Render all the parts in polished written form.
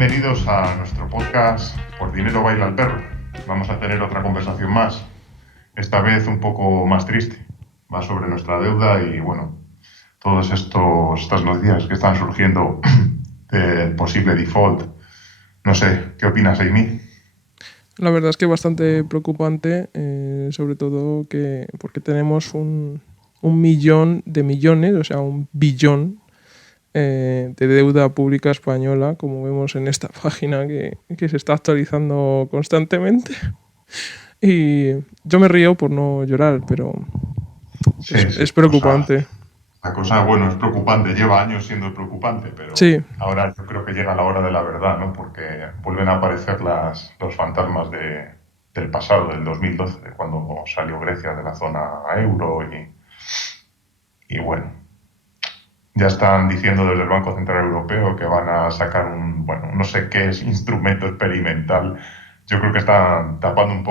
Bienvenidos a nuestro podcast Por dinero baila el perro. Vamos a tener otra conversación más, esta vez un poco más triste, más sobre nuestra deuda y bueno, todas estas noticias que están surgiendo del posible default. No sé, ¿qué opinas, Amy? La verdad es que bastante preocupante, sobre todo porque tenemos un millón de millones, o sea, un billón de deuda pública española, como vemos en esta página que se está actualizando constantemente. Y yo me río por no llorar, pero Sí, es preocupante. la cosa, bueno, es preocupante, lleva años siendo preocupante, pero Sí, ahora yo creo que llega la hora de la verdad, ¿no? Porque vuelven a aparecer los fantasmas del pasado, del 2012, de cuando salió Grecia de la zona euro y bueno, ya están diciendo desde el Banco Central Europeo que van a sacar bueno, no sé qué es instrumento experimental. Yo creo que están tapando un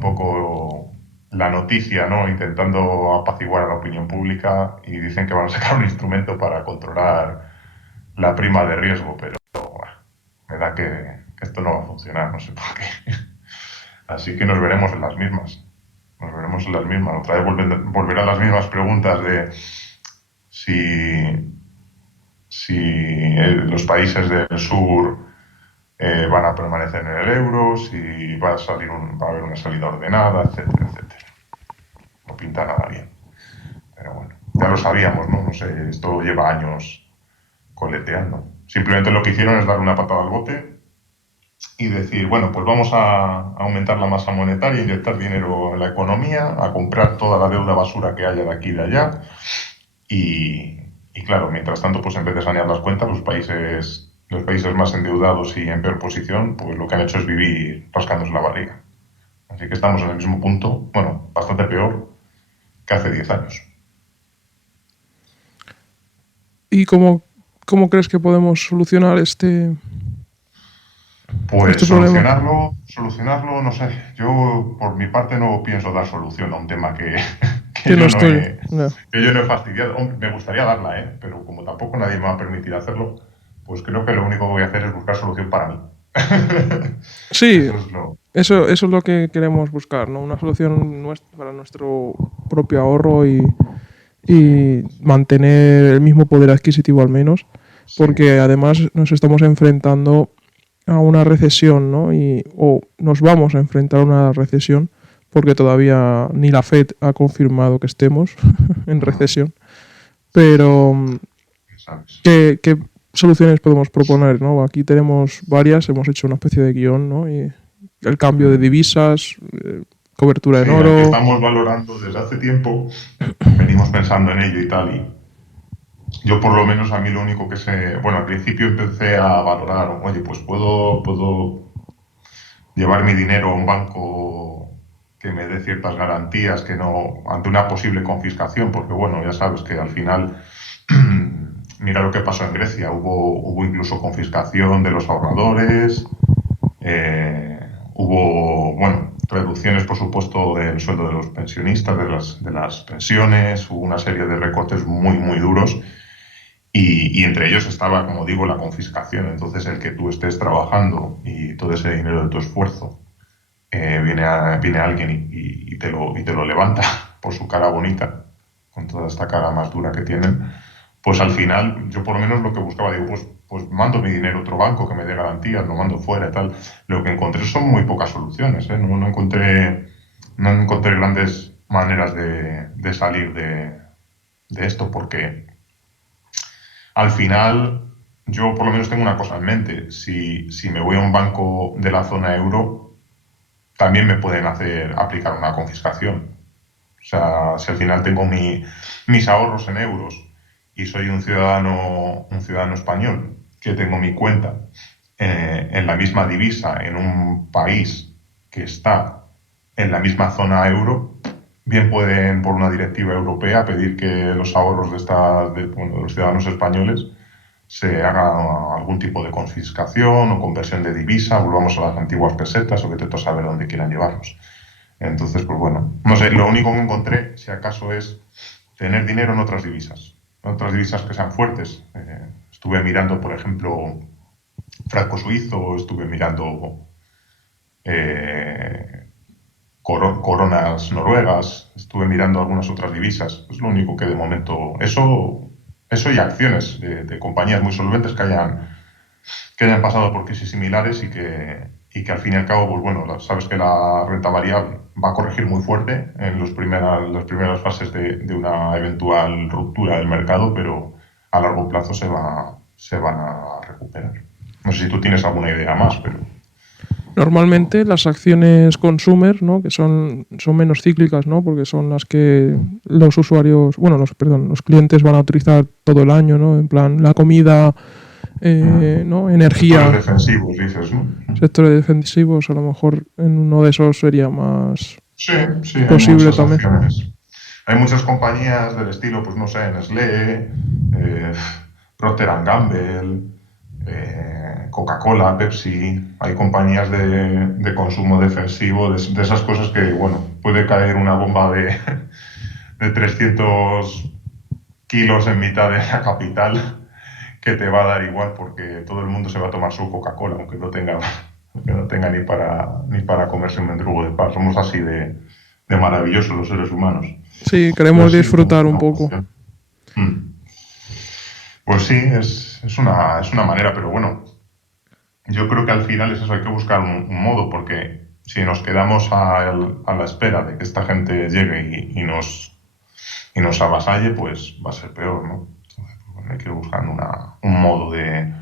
poco la noticia, ¿no? Intentando apaciguar a la opinión pública y dicen que van a sacar un instrumento para controlar la prima de riesgo, pero bueno, me da que esto no va a funcionar, no sé por qué. Así que nos veremos en las mismas. Nos veremos en las mismas. Otra vez volverán las mismas preguntas de si, si los países del sur van a permanecer en el euro, si va a haber una salida ordenada, etcétera, etcétera. No pinta nada bien. Pero bueno, ya lo sabíamos, ¿no? No sé, esto lleva años coleteando. Simplemente lo que hicieron es dar una patada al bote y decir, bueno, pues vamos a aumentar la masa monetaria, inyectar dinero en la economía, a comprar toda la deuda basura que haya de aquí y de allá. Y claro, mientras tanto, pues en vez de sanear las cuentas, los países más endeudados y en peor posición, pues lo que han hecho es vivir rascándose la barriga. Así que estamos en el mismo punto, bueno, bastante peor que hace 10 años. ¿y cómo crees que podemos solucionar Pues este problema? solucionarlo, no sé. Yo por mi parte no pienso dar solución a un tema que Que no yo no estoy. he, No. que yo no he fastidiado. Hombre, me gustaría darla, ¿eh? Pero como tampoco nadie me va a permitir hacerlo, pues creo que lo único que voy a hacer es buscar solución para mí. Sí, Eso es lo... eso es lo que queremos buscar, ¿no? Una solución para nuestro propio ahorro Sí, y mantener el mismo poder adquisitivo al menos, sí, porque además nos estamos enfrentando a una recesión, ¿no? O nos vamos a enfrentar a una recesión, porque todavía ni la Fed ha confirmado que estemos en recesión. Pero, ¿sabes? ¿qué soluciones podemos proponer, ¿no? Aquí tenemos varias, hemos hecho una especie de guión, ¿no? Y el cambio de divisas, cobertura en Sí, aquí oro. estamos valorando desde hace tiempo, venimos pensando en ello y tal, y yo por lo menos a mí lo único que sé, bueno, al principio empecé a valorar, oye, pues puedo llevar mi dinero a un banco que me dé ciertas garantías que no, ante una posible confiscación, porque bueno, ya sabes que al final, mira lo que pasó en Grecia, hubo incluso confiscación de los ahorradores, eh, hubo, bueno, reducciones, por supuesto, del sueldo de los pensionistas, de las pensiones, hubo una serie de recortes muy duros y entre ellos estaba, como digo, la confiscación. Entonces, el que tú estés trabajando y todo ese dinero de tu esfuerzo viene alguien y te lo levanta por su cara bonita, con toda esta cara más dura que tienen, pues al final yo por lo menos lo que buscaba, digo, pues mando mi dinero a otro banco que me dé garantías, lo mando fuera y tal. Lo que encontré son muy pocas soluciones, ¿eh? No encontré grandes maneras de salir de esto porque al final yo por lo menos tengo una cosa en mente, si me voy a un banco de la zona euro, también me pueden aplicar una confiscación. O sea, si al final tengo mis ahorros en euros y soy un ciudadano español que tengo mi cuenta en la misma divisa en un país que está en la misma zona euro, bien pueden por una directiva europea pedir que los ahorros bueno, de los ciudadanos españoles se haga algún tipo de confiscación o conversión de divisa, volvamos a las antiguas pesetas o que te saber dónde quieran llevarnos. Entonces, pues bueno, no sé, lo único que encontré, si acaso, es tener dinero en otras divisas que sean fuertes. Estuve mirando, por ejemplo, franco suizo, estuve mirando eh, coronas noruegas, estuve mirando algunas otras divisas. Es lo único que de momento... Eso y acciones de compañías muy solventes que hayan pasado por crisis similares y que al fin y al cabo, pues bueno, sabes que la renta variable va a corregir muy fuerte en las primeras fases de una eventual ruptura del mercado, pero a largo plazo se van a recuperar. No sé si tú tienes alguna idea más, pero... Normalmente las acciones consumer, ¿no? Que son menos cíclicas, ¿no? Porque son las que los usuarios, bueno, los clientes van a utilizar todo el año, ¿no? En plan, la comida, ¿no? Sectores Energía, defensivos, dices, ¿no? sectores defensivos, a lo mejor en uno de esos sería más Sí, sí, hay posible muchas también. acciones. Hay muchas compañías del estilo, pues no sé, Nestlé, Procter Gamble, Coca-Cola, Pepsi. Hay compañías de consumo defensivo, de esas cosas que, bueno, puede caer una bomba de 300 kilos en mitad de la capital que te va a dar igual porque todo el mundo se va a tomar su Coca-Cola, aunque no tenga ni para comerse un mendrugo de pan. Somos así de maravillosos los seres humanos. Sí, Pero queremos sí, disfrutar un una poco. opción. Mm. Pues sí, es una manera, pero bueno, yo creo que al final es eso, hay que buscar un modo, porque si nos quedamos a la espera de que esta gente llegue y nos avasalle, pues va a ser peor, ¿no? Entonces, pues bueno, hay que ir buscando un modo de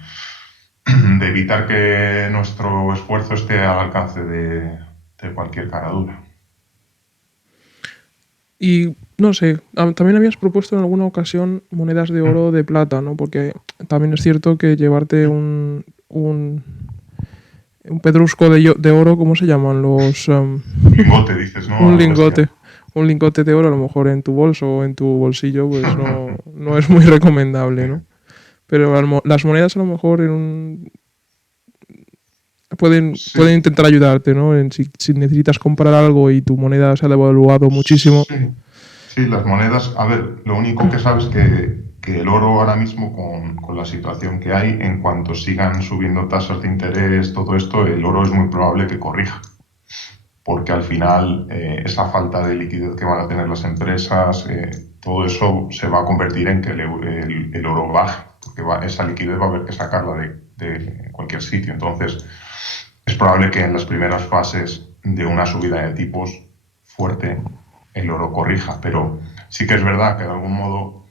evitar que nuestro esfuerzo esté al alcance de cualquier cara dura. Y no sé, también habías propuesto en alguna ocasión monedas de oro o de plata, ¿no? Porque también es cierto que llevarte un pedrusco de oro, ¿cómo se llaman? Lingote, dices, ¿no? Un A lo bestia. lingote. Un lingote de oro, a lo mejor en tu bolso o en tu bolsillo, pues no es muy recomendable, ¿no? Pero las monedas a lo mejor pueden Sí, intentar ayudarte, ¿no? Si necesitas comprar algo y tu moneda se ha devaluado muchísimo. sí, sí, las monedas, a ver, lo único que sabes que el oro ahora mismo con la situación que hay, en cuanto sigan subiendo tasas de interés, todo esto, el oro es muy probable que corrija, porque al final esa falta de liquidez que van a tener las empresas, todo eso se va a convertir en que el oro baje, porque esa liquidez va a haber que sacarla de cualquier sitio. Entonces, es probable que en las primeras fases de una subida de tipos fuerte el oro corrija, pero sí que es verdad que de algún modo,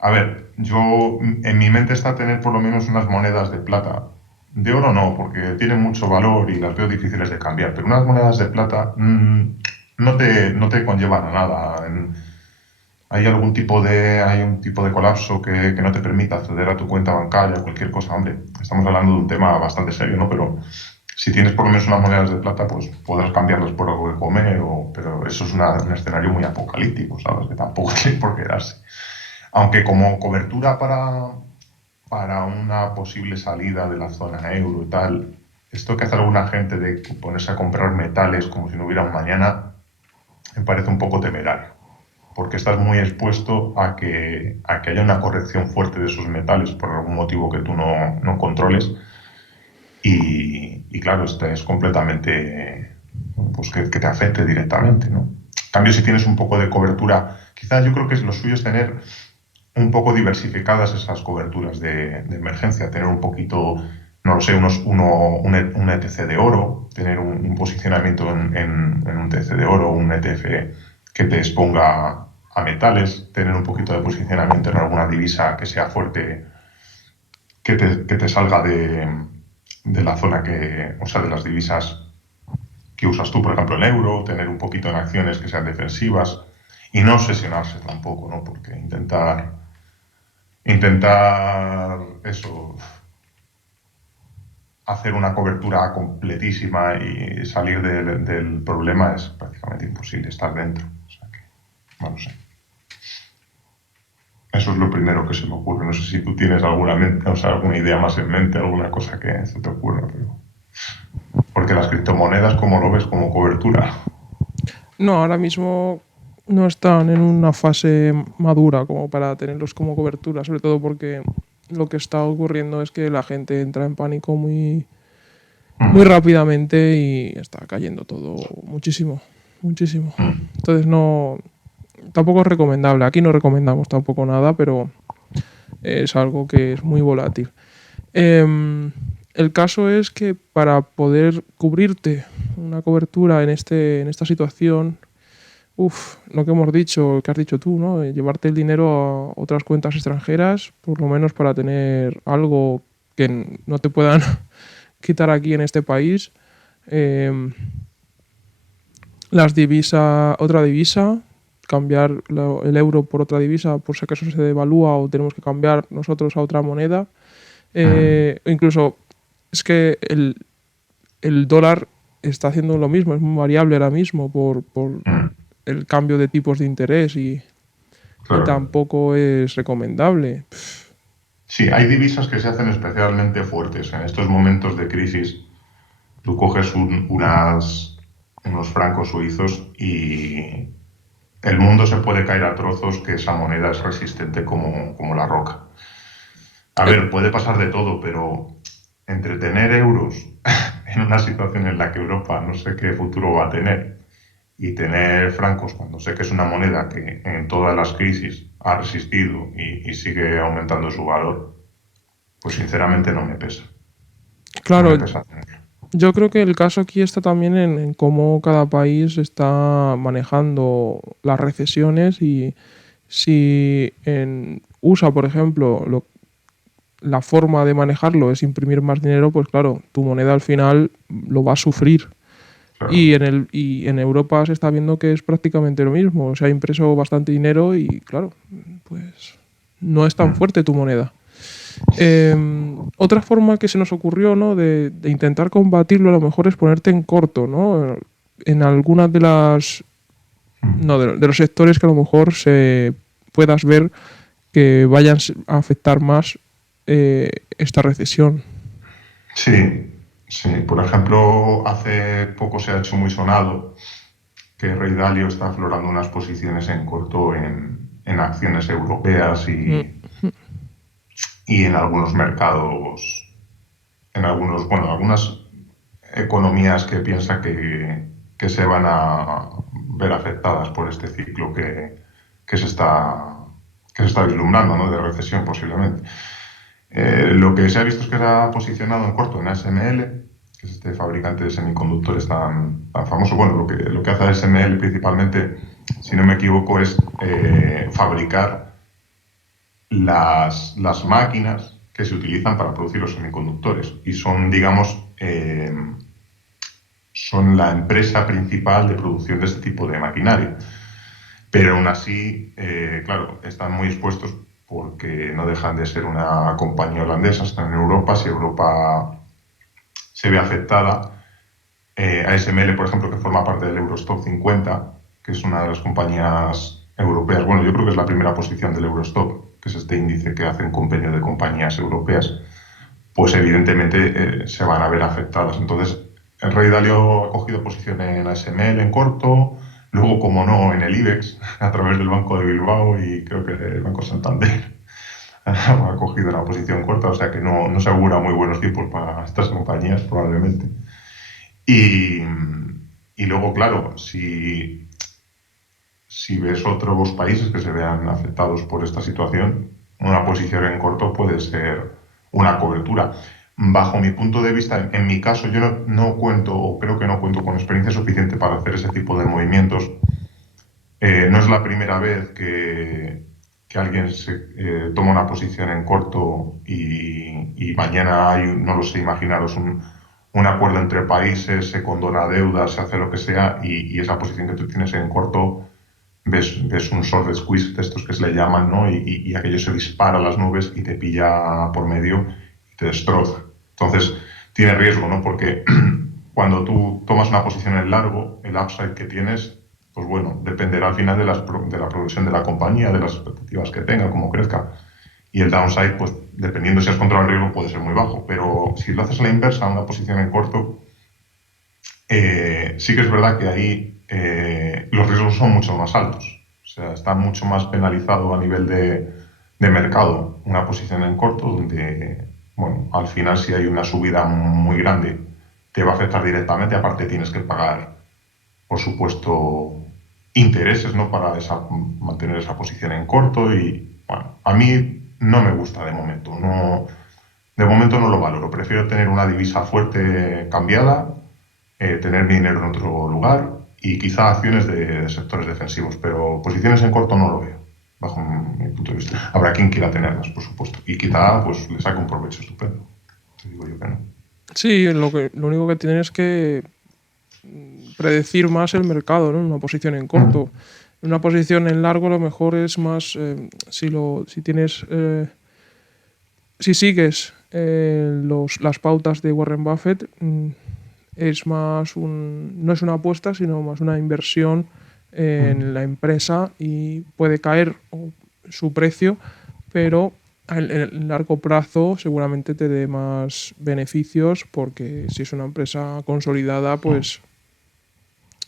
a ver, yo en mi mente está tener por lo menos unas monedas de plata. De oro no, porque tienen mucho valor y las veo difíciles de cambiar, pero unas monedas de plata no te conllevan a nada. Hay un tipo de colapso que no te permita acceder a tu cuenta bancaria, cualquier cosa, hombre. Estamos hablando de un tema bastante serio, ¿no? Pero si tienes por lo menos unas monedas de plata, pues podrás cambiarlas por algo de comer, pero eso es un escenario muy apocalíptico, ¿sabes? Que tampoco tiene por qué darse. Aunque como cobertura para una posible salida de la zona euro y tal, esto que hace alguna gente de ponerse a comprar metales como si no hubiera un mañana, me parece un poco temerario, porque estás muy expuesto a que haya una corrección fuerte de esos metales por algún motivo que tú no controles. Y claro, esto es completamente, pues que te afecte directamente, ¿no? En cambio, si tienes un poco de cobertura, quizás yo creo que lo suyo es tener un poco diversificadas esas coberturas de emergencia, tener un poquito, no lo sé, un ETC de oro, tener un posicionamiento en un ETC de oro, un ETF que te exponga a metales, tener un poquito de posicionamiento en alguna divisa que sea fuerte, que te salga de la zona o sea, de las divisas que usas tú, por ejemplo, el euro, tener un poquito en acciones que sean defensivas y no obsesionarse tampoco, ¿no? Porque intentar eso, hacer una cobertura completísima y salir del problema es prácticamente imposible, estar dentro. O sea que, bueno, no sé. Eso es lo primero que se me ocurre. No sé si tú tienes o sea, alguna idea más en mente, alguna cosa que se te ocurra, pero... Porque las criptomonedas, ¿cómo lo ves como cobertura? No, ahora mismo no están en una fase madura como para tenerlos como cobertura, sobre todo porque lo que está ocurriendo es que la gente entra en pánico muy rápidamente y está cayendo todo muchísimo, muchísimo. Entonces tampoco es recomendable. Aquí no recomendamos tampoco nada, pero es algo que es muy volátil. El caso es que para poder cubrirte una cobertura en esta situación, lo que hemos dicho, que has dicho tú, ¿no? Llevarte el dinero a otras cuentas extranjeras, por lo menos para tener algo que no te puedan quitar aquí en este país. Otra divisa, cambiar el euro por otra divisa por si acaso se devalúa o tenemos que cambiar nosotros a otra moneda. Incluso es que el dólar está haciendo lo mismo, es muy variable ahora mismo por el cambio de tipos de interés y Claro. tampoco es recomendable. Sí, hay divisas que se hacen especialmente fuertes en estos momentos de crisis. Tú coges unos francos suizos y el mundo se puede caer a trozos que esa moneda es resistente como la roca. A Eh, ver, puede pasar de todo, pero entre tener euros en una situación en la que Europa no sé qué futuro va a tener y tener francos cuando sé que es una moneda que en todas las crisis ha resistido y sigue aumentando su valor, pues sinceramente no me pesa. No claro, me pesa tenerlo. yo creo que el caso aquí está también en cómo cada país está manejando las recesiones y si en USA, por ejemplo, la forma de manejarlo es imprimir más dinero, pues claro, tu moneda al final lo va a sufrir. Claro. Y en Europa se está viendo que es prácticamente lo mismo. Se ha impreso bastante dinero y claro, pues no es tan Mm. fuerte tu moneda. Otra forma que se nos ocurrió, ¿no? de intentar combatirlo a lo mejor es ponerte en corto, ¿no? En algunas de las no, de los sectores que a lo mejor se puedas ver que vayan a afectar más esta recesión. Sí, sí. Por ejemplo, hace poco se ha hecho muy sonado que Rey Dalio está aflorando unas posiciones en corto en acciones europeas Mm, y en algunos mercados, bueno, algunas economías que piensa que se van a ver afectadas por este ciclo que se está, que se está vislumbrando, ¿no? De recesión posiblemente. Lo que se ha visto es que se ha posicionado en corto en ASML, que es este fabricante de semiconductores tan famoso. Bueno, lo que hace ASML principalmente, si no me equivoco, es fabricar las máquinas que se utilizan para producir los semiconductores y son, digamos, son la empresa principal de producción de este tipo de maquinaria. Pero aún así, claro, están muy expuestos porque no dejan de ser una compañía holandesa, están en Europa. Si Europa se ve afectada, ASML, por ejemplo, que forma parte del Eurostock 50, que es una de las compañías europeas, bueno, yo creo que es la primera posición del Eurostock, que es este índice que hace un convenio de compañías europeas, pues evidentemente se van a ver afectadas. Entonces, el Rey Dalio ha cogido posición en ASML en corto, luego, como no, en el IBEX, a través del Banco de Bilbao y creo que el Banco Santander ha cogido una posición corta, o sea que no se augura muy buenos tiempos para estas compañías, probablemente. Y, y luego, claro, si ves otros países que se vean afectados por esta situación, una posición en corto puede ser una cobertura. Bajo mi punto de vista, en mi caso, yo no cuento, o creo que no cuento con experiencia suficiente para hacer ese tipo de movimientos. No es la primera vez que alguien toma una posición en corto y mañana hay, no lo sé, imaginaros un acuerdo entre países, se condona deudas, se hace lo que sea y esa posición que tú tienes en corto ves un short squeeze de estos que se le llaman, ¿no? Y aquello se dispara a las nubes y te pilla por medio y te destroza. Entonces, tiene riesgo, ¿no? Porque cuando tú tomas una posición en largo, el upside que tienes, pues bueno, dependerá al final de la progresión de la compañía, de las expectativas que tenga, cómo crezca. Y el downside, pues dependiendo si has controlado el riesgo, puede ser muy bajo. Pero si lo haces a la inversa, una posición en corto, sí que es verdad que ahí los riesgos son mucho más altos. O sea, está mucho más penalizado a nivel de mercado, una posición en corto donde, bueno, al final si hay una subida muy grande te va a afectar directamente, aparte tienes que pagar, por supuesto, intereses, ¿no? Para mantener esa posición en corto y, bueno, a mí no me gusta de momento no lo valoro, prefiero tener una divisa fuerte cambiada, tener mi dinero en otro lugar y quizá acciones de sectores defensivos, pero posiciones en corto no lo veo, bajo mi punto de vista. Habrá quien quiera tenerlas, por supuesto, y quizá pues le saque un provecho estupendo. Te digo yo que no. Sí, lo único que tienen es que predecir más el mercado, ¿no? En una posición en corto. En una posición en largo a lo mejor es más, si tienes, si sigues las pautas de Warren Buffett, es más no es una apuesta, sino más una inversión en la empresa y puede caer su precio, pero en largo plazo seguramente te dé más beneficios porque si es una empresa consolidada, pues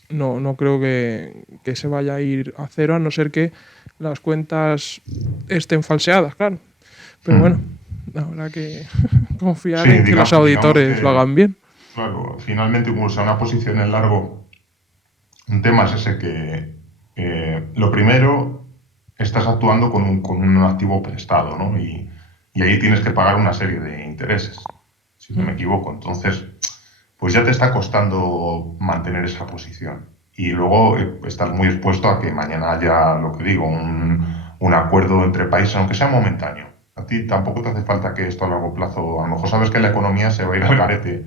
no creo que se vaya a ir a cero, a no ser que las cuentas estén falseadas, claro. Pero bueno, habrá que confiar Sí, en que los digamos auditores lo que, hagan bien. claro, finalmente, como sea una posición en largo, un tema es ese que lo primero, estás actuando con un activo prestado, ¿no? Y ahí tienes que pagar una serie de intereses, si no me equivoco. Entonces, pues ya te está costando mantener esa posición. Y luego estás muy expuesto a que mañana haya, lo que digo, un acuerdo entre países, aunque sea momentáneo. A ti tampoco te hace falta que esto a largo plazo, a lo mejor sabes que la economía se va a ir al garete,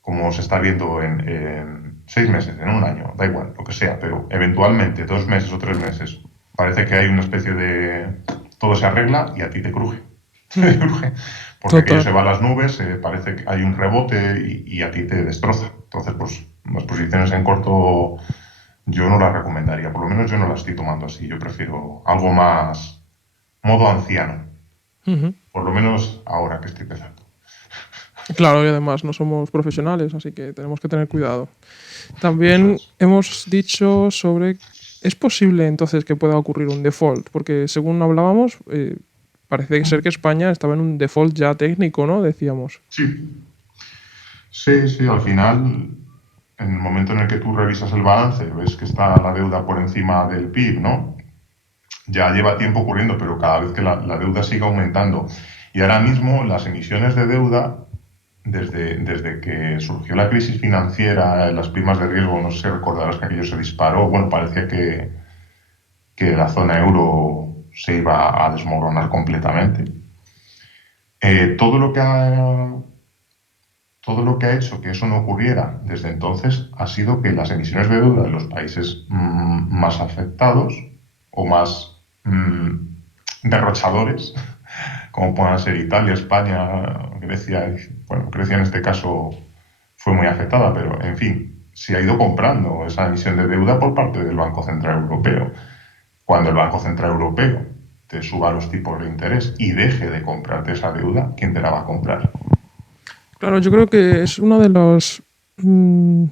como se está viendo en 6 meses, en un año, da igual, lo que sea, pero eventualmente 2 meses o 3 meses, parece que hay una especie de... todo se arregla y a ti te cruje. Te cruje. Porque aquello Total. se va a las nubes, parece que hay un rebote y a ti te destroza. Entonces, pues las posiciones en corto yo no las recomendaría, por lo menos yo no las estoy tomando así, yo prefiero algo más modo anciano, Ujú. por lo menos ahora que estoy empezando. Claro, y además no somos profesionales, así que tenemos que tener cuidado. Eso También es. hemos dicho sobre... ¿Es posible entonces que pueda ocurrir un default? Porque según hablábamos, parece ser que España estaba en un default ya técnico, ¿no? Decíamos. Sí, sí, sí, al final, en el momento en el que tú revisas el balance, ves que está la deuda por encima del PIB, ¿no? Ya lleva tiempo ocurriendo, pero cada vez que la deuda sigue aumentando. Y ahora mismo las emisiones de deuda, desde que surgió la crisis financiera, las primas de riesgo, no sé si recordarás que aquello se disparó, bueno, parecía que la zona euro se iba a desmoronar completamente. Eh, todo lo que ha todo lo que ha hecho que eso no ocurriera desde entonces ha sido que las emisiones de deuda de los países más afectados o más derrochadores, como puedan ser Italia, España, Grecia, bueno, Grecia en este caso fue muy afectada, pero en fin, se ha ido comprando esa emisión de deuda por parte del Banco Central Europeo. Cuando el Banco Central Europeo te suba los tipos de interés y deje de comprarte esa deuda, ¿quién te la va a comprar? Claro, yo creo que es uno de los... de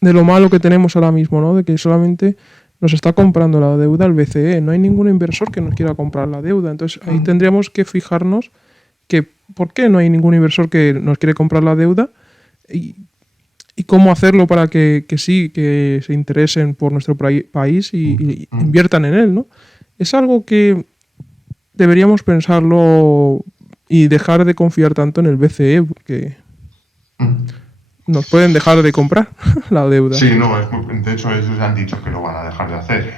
lo malo que tenemos ahora mismo, ¿no? De que solamente nos está comprando la deuda el BCE. No hay ningún inversor que nos quiera comprar la deuda. Entonces ahí tendríamos que fijarnos que por qué no hay ningún inversor que nos quiere comprar la deuda y, y cómo hacerlo para que sí, que se interesen por nuestro país y inviertan en él, ¿no? Es algo que deberíamos pensarlo y dejar de confiar tanto en el BCE, porque nos pueden dejar de comprar la deuda. Sí, no, de hecho ellos ya han dicho que lo van a dejar de hacer.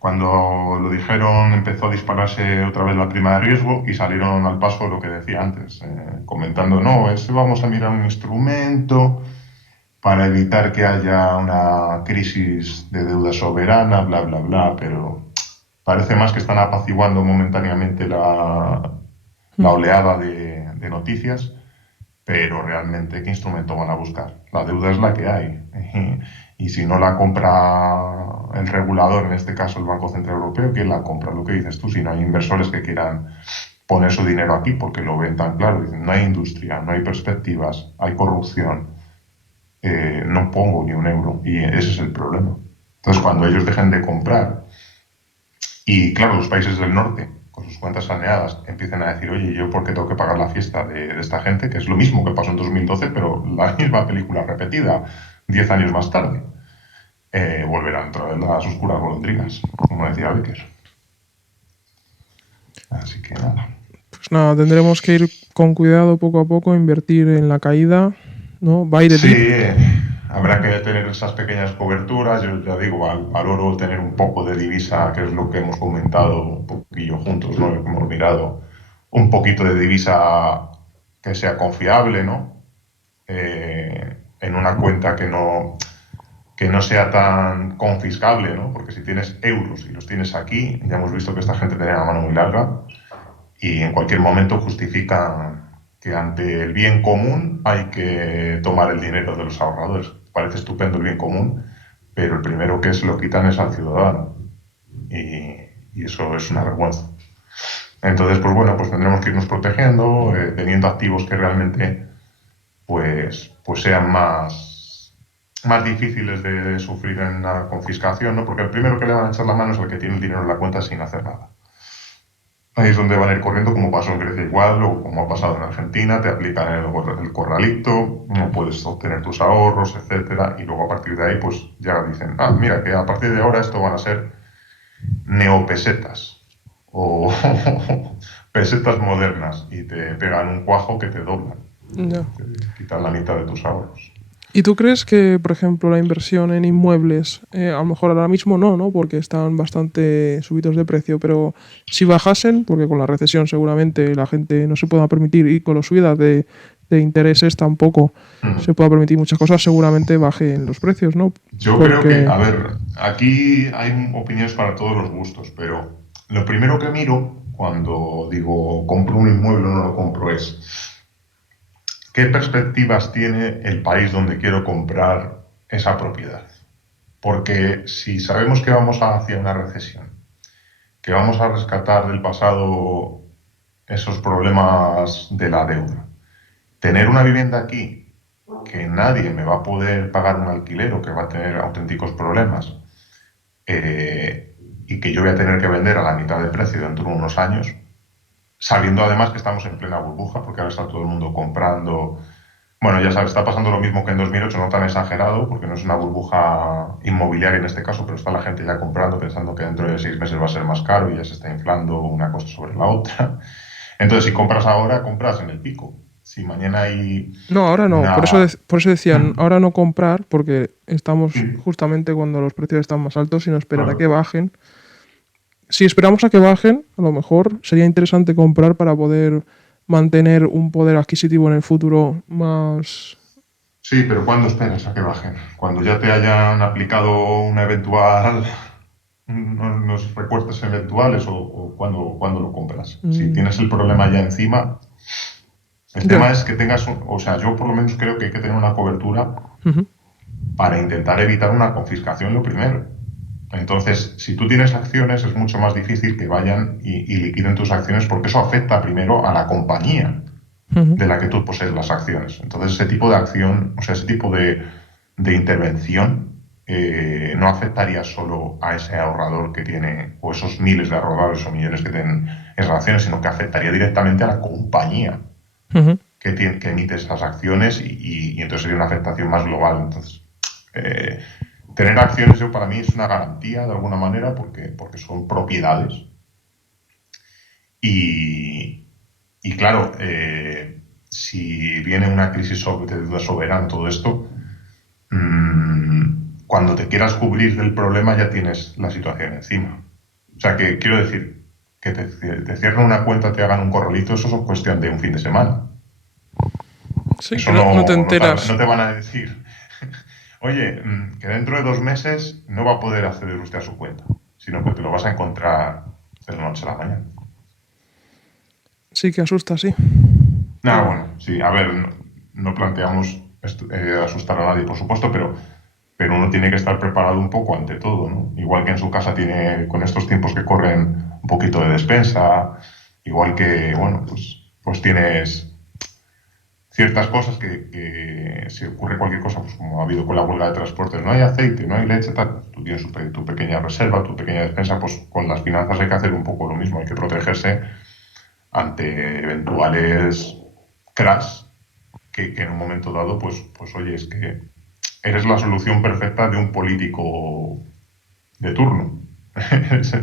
Cuando lo dijeron empezó a dispararse otra vez la prima de riesgo y salieron al paso lo que decía antes, comentando, no, vamos a mirar un instrumento para evitar que haya una crisis de deuda soberana, bla, bla, bla, pero parece más que están apaciguando momentáneamente la oleada de noticias, pero realmente, ¿qué instrumento van a buscar? La deuda es la que hay. Y si no la compra el regulador, en este caso el Banco Central Europeo, ¿quién la compra? Lo que dices tú, si no hay inversores que quieran poner su dinero aquí porque lo ven tan claro, dicen, no hay industria, no hay perspectivas, hay corrupción, no pongo ni un euro. Y ese es el problema. Entonces, cuando ellos dejen de comprar, y claro, los países del norte, sus cuentas saneadas empiecen a decir, oye, ¿yo por qué tengo que pagar la fiesta de esta gente? Que es lo mismo que pasó en 2012, pero la misma película repetida 10 años más tarde. Volverán a entrar en las oscuras golondrinas, como decía Becker. Así que nada. Pues nada, tendremos que ir con cuidado poco a poco, invertir en la caída, ¿no? Buy the Sí, dip. habrá que tener esas pequeñas coberturas. Yo ya digo, valoro tener un poco de divisa, que es lo que hemos comentado un poquillo juntos, ¿no? Hemos mirado un poquito de divisa que sea confiable, ¿no? En una cuenta que no sea tan confiscable, ¿no? Porque si tienes euros y los tienes aquí, ya hemos visto que esta gente tiene la mano muy larga y en cualquier momento justifican que ante el bien común hay que tomar el dinero de los ahorradores. Parece estupendo el bien común, pero el primero que se lo quitan es al ciudadano. Y eso es una vergüenza. Entonces, pues bueno, pues tendremos que irnos protegiendo, teniendo activos que realmente pues sean más difíciles de sufrir en la confiscación, ¿no? Porque el primero que le van a echar la mano es el que tiene el dinero en la cuenta sin hacer nada. Ahí es donde van a ir corriendo, como pasó en Grecia igual, o como ha pasado en Argentina, te aplican el corralito, no puedes obtener tus ahorros, etcétera, y luego a partir de ahí, pues ya dicen, mira, que a partir de ahora esto van a ser neopesetas, o pesetas modernas, y te pegan un cuajo que te doblan, Ya. te quitan la mitad de tus ahorros. ¿Y tú crees que, por ejemplo, la inversión en inmuebles, a lo mejor ahora mismo no, porque están bastante subidos de precio, pero si bajasen, porque con la recesión seguramente la gente no se pueda permitir y con las subidas de intereses tampoco se pueda permitir muchas cosas, seguramente bajen los precios, ¿no? Yo creo que, a ver, aquí hay opiniones para todos los gustos, pero lo primero que miro cuando digo compro un inmueble o no lo compro es qué perspectivas tiene el país donde quiero comprar esa propiedad. Porque si sabemos que vamos hacia una recesión, que vamos a rescatar del pasado esos problemas de la deuda, tener una vivienda aquí que nadie me va a poder pagar un alquiler o que va a tener auténticos problemas, y que yo voy a tener que vender a la mitad de precio dentro de unos años, sabiendo además que estamos en plena burbuja, porque ahora está todo el mundo comprando. Bueno, ya sabes, está pasando lo mismo que en 2008, no tan exagerado, porque no es una burbuja inmobiliaria en este caso, pero está la gente ya comprando pensando que dentro de 6 meses va a ser más caro y ya se está inflando una cosa sobre la otra. Entonces, si compras ahora, compras en el pico. Si mañana hay No, ahora no, por eso, una... por eso decían, ahora no comprar, porque estamos Sí, justamente cuando los precios están más altos, sino esperar a que claro. bajen. Si esperamos a que bajen, a lo mejor sería interesante comprar para poder mantener un poder adquisitivo en el futuro más... Sí, pero ¿cuándo esperas a que bajen? Cuando ya te hayan aplicado una eventual, unos recortes eventuales o cuando lo compras. Si Mm, tienes el problema ya encima, el ya. tema es que tengas, o sea, yo por lo menos creo que hay que tener una cobertura Ujú, para intentar evitar una confiscación lo primero. Entonces, si tú tienes acciones, es mucho más difícil que vayan y liquiden tus acciones porque eso afecta primero a la compañía ujú, de la que tú posees las acciones. Entonces, ese tipo de acción, o sea, ese tipo de intervención no afectaría solo a ese ahorrador que tiene, o esos miles de ahorradores o millones que tienen esas acciones, sino que afectaría directamente a la compañía ujú. que emite esas acciones y entonces sería una afectación más global. Entonces, eh, tener acciones yo para mí es una garantía de alguna manera porque son propiedades y, y claro, si viene una crisis de deuda soberana, todo esto, cuando te quieras cubrir del problema ya tienes la situación encima. O sea, que quiero decir, que te cierren una cuenta, te hagan un corralito, eso es cuestión de un fin de semana. Sí, que Eso no te no enteras. te van a decir, oye, que dentro de 2 meses no va a poder acceder usted a su cuenta, sino que te lo vas a encontrar de la noche a la mañana. Sí que asusta, sí. Bueno, sí, a ver, no planteamos asustar a nadie, por supuesto, pero uno tiene que estar preparado un poco ante todo, ¿no? Igual que en su casa tiene, con estos tiempos que corren, un poquito de despensa, igual que, bueno, pues tienes ciertas cosas que si ocurre cualquier cosa, pues como ha habido con la huelga de transportes, no hay aceite, no hay leche, tal, tú tienes tu pequeña reserva, tu pequeña despensa, pues con las finanzas hay que hacer un poco lo mismo, hay que protegerse ante eventuales crash que en un momento dado, pues oye, es que eres la solución perfecta de un político de turno.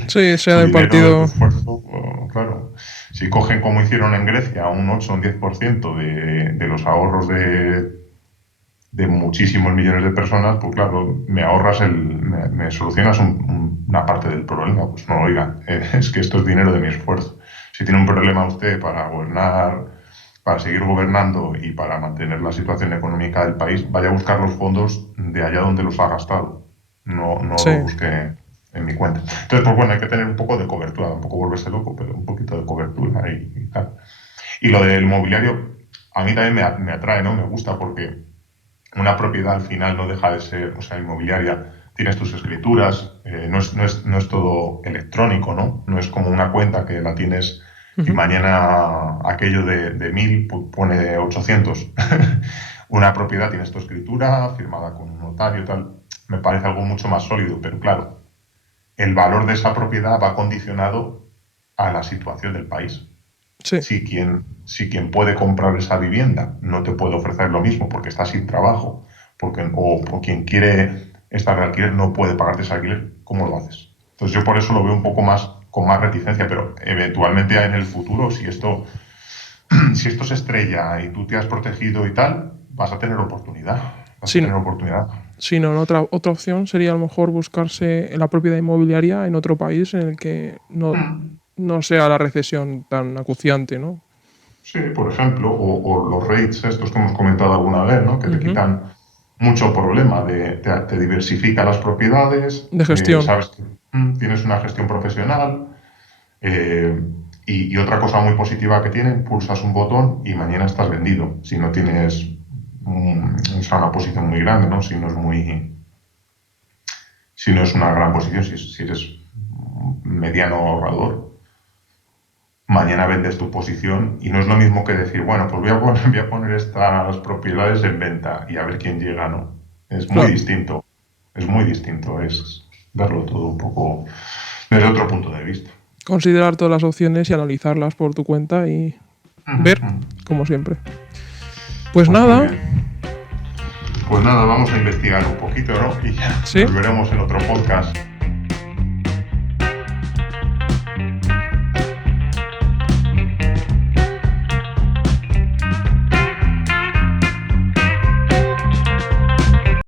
Sí, sea Tu del dinero de tu partido. esfuerzo, claro. Si cogen como hicieron en Grecia un 8 o un 10% de los ahorros de muchísimos millones de personas, pues claro, me solucionas una parte del problema. Pues no, oiga, es que esto es dinero de mi esfuerzo. Si tiene un problema usted para gobernar, para seguir gobernando y para mantener la situación económica del país, vaya a buscar los fondos de allá donde los ha gastado. No Sí, lo busque en mi cuenta. Entonces, pues bueno, hay que tener un poco de cobertura, tampoco volverse loco, pero un poquito de cobertura y tal. Y lo del mobiliario, a mí también me atrae, ¿no? Me gusta porque una propiedad al final no deja de ser, o sea, inmobiliaria, tienes tus escrituras, no es todo electrónico, ¿no? No es como una cuenta que la tienes y ujú, mañana aquello de 1000 pone 800. Una propiedad tienes tu escritura firmada con un notario y tal. Me parece algo mucho más sólido, pero claro, el valor de esa propiedad va condicionado a la situación del país. sí, Si quien puede comprar esa vivienda no te puede ofrecer lo mismo porque está sin trabajo, o quien quiere estar de alquiler no puede pagarte ese alquiler, ¿cómo lo haces? Entonces yo por eso lo veo un poco más con más reticencia, pero eventualmente en el futuro, si esto se estrella y tú te has protegido y tal, vas a tener oportunidad. Vas a sí, tener oportunidad. sí, no, otra opción sería a lo mejor buscarse la propiedad inmobiliaria en otro país en el que no sea la recesión tan acuciante, ¿no? Sí, por ejemplo, o los rates estos que hemos comentado alguna vez, ¿no? Que te Ujú. quitan mucho problema, te diversifica las propiedades, De gestión. sabes que tienes una gestión profesional eh, y otra cosa muy positiva que tiene, pulsas un botón y mañana estás vendido, si no tienes o sea, una posición muy grande, ¿no? Si no es una gran posición, si eres mediano ahorrador, mañana vendes tu posición y no es lo mismo que decir, bueno, pues voy a poner estas propiedades en venta y a ver quién llega, ¿no? Claro. Es muy distinto, es verlo todo un poco desde otro punto de vista. Considerar todas las opciones y analizarlas por tu cuenta y ver, como siempre. Pues Pues muy nada, bien. Pues nada, vamos a investigar un poquito, ¿no? Y ya sí, nos veremos en otro podcast.